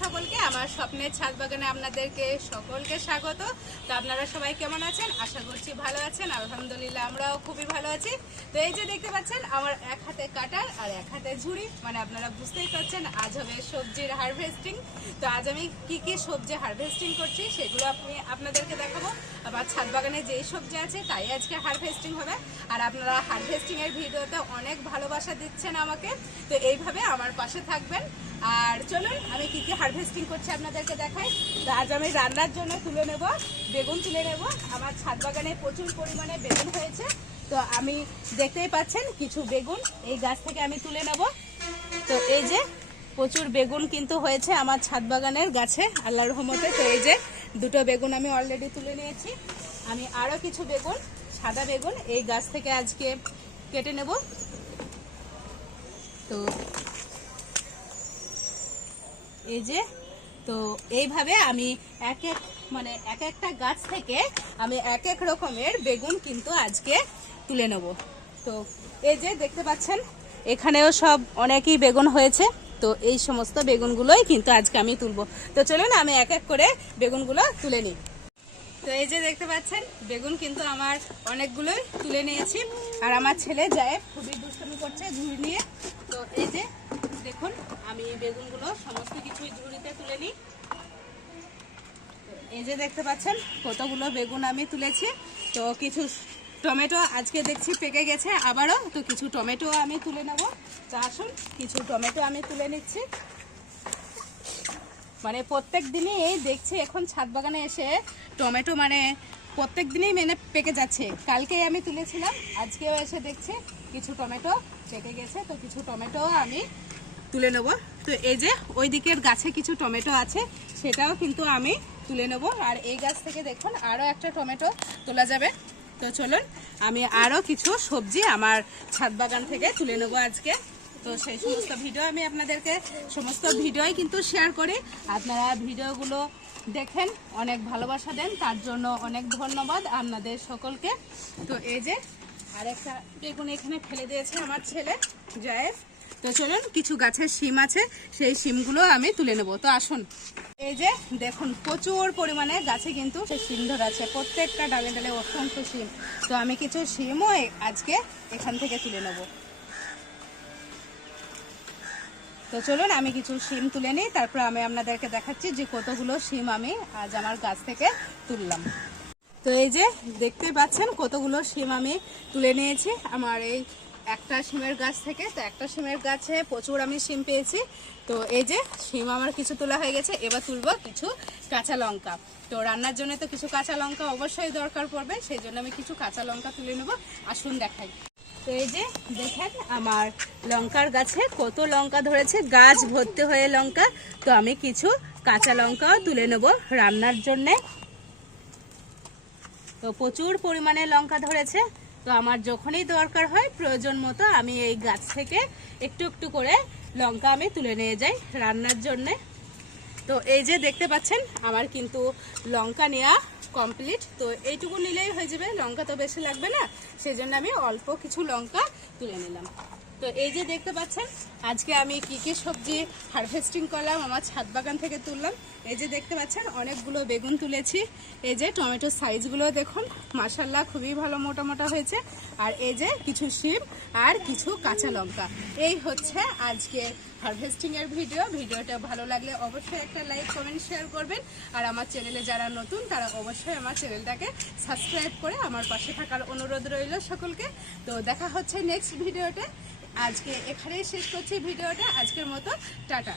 সকলকে আমার স্বপ্নের ছাদ বাগানে আপনাদেরকে সকলকে স্বাগত। তো আপনারা সবাই কেমন আছেন? আশা করছি ভালো আছেন। আলহামদুলিল্লাহ আমরাও খুবই ভালো আছি। তো এই যে দেখতে পাচ্ছেন আমার এক হাতে কাটার আর এক হাতে ঝুড়ি, মানে আপনারা বুঝতেই পারছেন আজ হবে সবজির হারভেস্টিং। তো আজ আমি কি কি সবজি হারভেস্টিং করছি সেগুলো আপনাদেরকে দেখাবো। আমার ছাদ বাগানে যেই সবজি আছে তাই আজকে হারভেস্টিং হবে। আর আপনারা হারভেস্টিং এর ভিডিওতে অনেক ভালোবাসা দিচ্ছেন আমাকে, তো এইভাবে আমার পাশে থাকবেন। আর চলুন আমি কি কি হারভেস্টিং করছি আপনাদেরকে দেখাই। তো আজ আমি রান্নার জন্য তুলে নেব বেগুন তুলে নেব। আমার ছাদ বাগানে প্রচুর পরিমাণে বেগুন হয়েছে, তো আমি দেখতেই পাচ্ছেন কিছু বেগুন এই গাছ থেকে আমি তুলে নেব। তো এই যে প্রচুর বেগুন কিন্তু হয়েছে আমার ছাদ বাগানের গাছে আল্লাহর রহমতে। তো এই যে দুটো বেগুন আমি অলরেডি তুলে নিয়েছি। আমি আরও কিছু বেগুন, সাদা বেগুন এই গাছ থেকে আজকে কেটে নেব। তো এই যে তো এইভাবে আমি এক একটা গাছ থেকে আমি এক এক রকমের বেগুন কিন্তু আজকে তুলে নেব। তো এই যে দেখতে পাচ্ছেন এখানেও সব অনেকই বেগুন হয়েছে, তো এই সমস্ত বেগুনগুলোই কিন্তু আজকে আমি তুলবো। তো চলুন আমি এক এক করে বেগুনগুলো তুলে নিই। তো এই যে দেখতে পাচ্ছেন বেগুন কিন্তু আমার অনেকগুলোই তুলে নিয়েছি। আর আমার ছেলে যায় খুবই দুষ্টুমি করছে ঝুড়ি নিয়ে। তো এই যে দেখুন আমি বেগুনগুলো সমস্ত কিছুই ঝুড়িতে তুলে নিই। এই যে দেখতে পাচ্ছেন কতগুলো বেগুন আমি তুলেছি। তো কিছু টমেটো আজকে দেখছি পেকে গেছে আবারও, তো কিছু টমেটো আমি তুলে নেব। তো আসুন কিছু টমেটো আমি তুলে নিচ্ছি। মানে প্রত্যেক দিনই এই দেখছি এখন ছাদ বাগানে এসে টমেটো মানে প্রত্যেক দিনই পেকে যাচ্ছে। কালকেই আমি তুলেছিলাম, আজকেও এসে দেখছি কিছু টমেটো পেকে গেছে। তো কিছু টমেটো আমি তুলে নেব। তো এই যে ওই দিকের গাছে কিছু টমেটো আছে সেটাও কিন্তু আমি তুলে নেব। আর এই গাছ থেকে দেখুন আরও একটা টমেটো তোলা যাবে। তো চলুন আমি আরও কিছু সবজি আমার ছাদ বাগান থেকে তুলে নেব আজকে। তো সেই সমস্ত ভিডিও আমি আপনাদেরকে সমস্ত ভিডিওই কিন্তু শেয়ার করি। আপনারা ভিডিওগুলো দেখেন, অনেক ভালোবাসা দেন, তার জন্য অনেক ধন্যবাদ আপনাদের সকলকে। তো এই যে আরেকটা বেগুন এখানে ফেলে দিয়েছে আমার ছেলে জায়েদ। তো চলুন কিছু গাছের শিম আছে সেই শিমগুলো আমি তুলে নেব। তো আসুন এই যে দেখুন প্রচুর পরিমাণে গাছে কিন্তু শিম ধরেছে, প্রত্যেকটা ডালে ডালে অসংখ্য শিম। তো আমি কিছু শিমও আজকে এখান থেকে তুলে নেব। তো চলুন আমি কিছু শিম তুলে নিই, তারপর আমি আপনাদেরকে দেখাচ্ছি যে কতগুলো শিম আমি আজ আমার গাছ থেকে তুললাম। তো এই যে দেখতে পাচ্ছেন কতগুলো শিম আমি তুলে নিয়েছি আমার এই একটা শিমের গাছ থেকে। তো একটা শিমের গাছে প্রচুর আমি শিম পেয়েছি। তো এই যে শিম আমার কিছু তোলা হয়ে গেছে, এবার তুলবো কিছু কাঁচা লঙ্কা। তো রান্নার জন্য তো কিছু কাঁচা লঙ্কা অবশ্যই দরকার পড়বে, সেই জন্য আমি কিছু কাঁচা লঙ্কা তুলে নেব। আসুন দেখাই। তো এই যে দেখেন আমার লঙ্কার গাছে কত লঙ্কা ধরেছে, গাছ ভর্তি হয়ে লঙ্কা। তো আমি কিছু কাঁচা লঙ্কাও তুলে নেব রান্নার জন্যে। তো প্রচুর পরিমাণে লঙ্কা ধরেছে, তো আমার যখনই দরকার হয় প্রয়োজন মতো আমি এই গাছ থেকে একটু একটু করে লঙ্কা আমি তুলে নিয়ে যাই রান্নার জন্যে। তো এই যে দেখতে পাচ্ছেন আমার কিন্তু লঙ্কা নেওয়া কমপ্লিট। তো এইটুকু নিলেই হয়ে যাবে, লঙ্কা তো বেশি লাগবে না, সেই জন্য আমি অল্প কিছু লঙ্কা তুলে নিলাম। তো এই যে দেখতে পাচ্ছেন আজকে আমি কি কি সবজি হারভেস্টিং করলাম আমার ছাদ বাগান থেকে তুললাম। এই যে দেখতে পাচ্ছেন অনেকগুলো বেগুন তুলেছি। এই যে টমেটোর সাইজগুলো দেখুন মাশাআল্লাহ খুবই ভালো মোটা মোটা হয়েছে। আর এই যে কিছু শিম আর কিছু কাঁচা লঙ্কা। এই হচ্ছে আজকে হারভেস্টিং এর ভিডিওটা ভালো লাগলে অবশ্যই একটা লাইক কমেন্ট শেয়ার করবেন। আর আমার চ্যানেলে যারা নতুন তারা অবশ্যই আমার চ্যানেলটাকে সাবস্ক্রাইব করে আমার পাশে থাকার অনুরোধ রইল সকলকে। তো দেখা হচ্ছে নেক্সট ভিডিওতে। আজকে এখানেই শেষ করছি ভিডিওটা, আজকের মতো টাটা।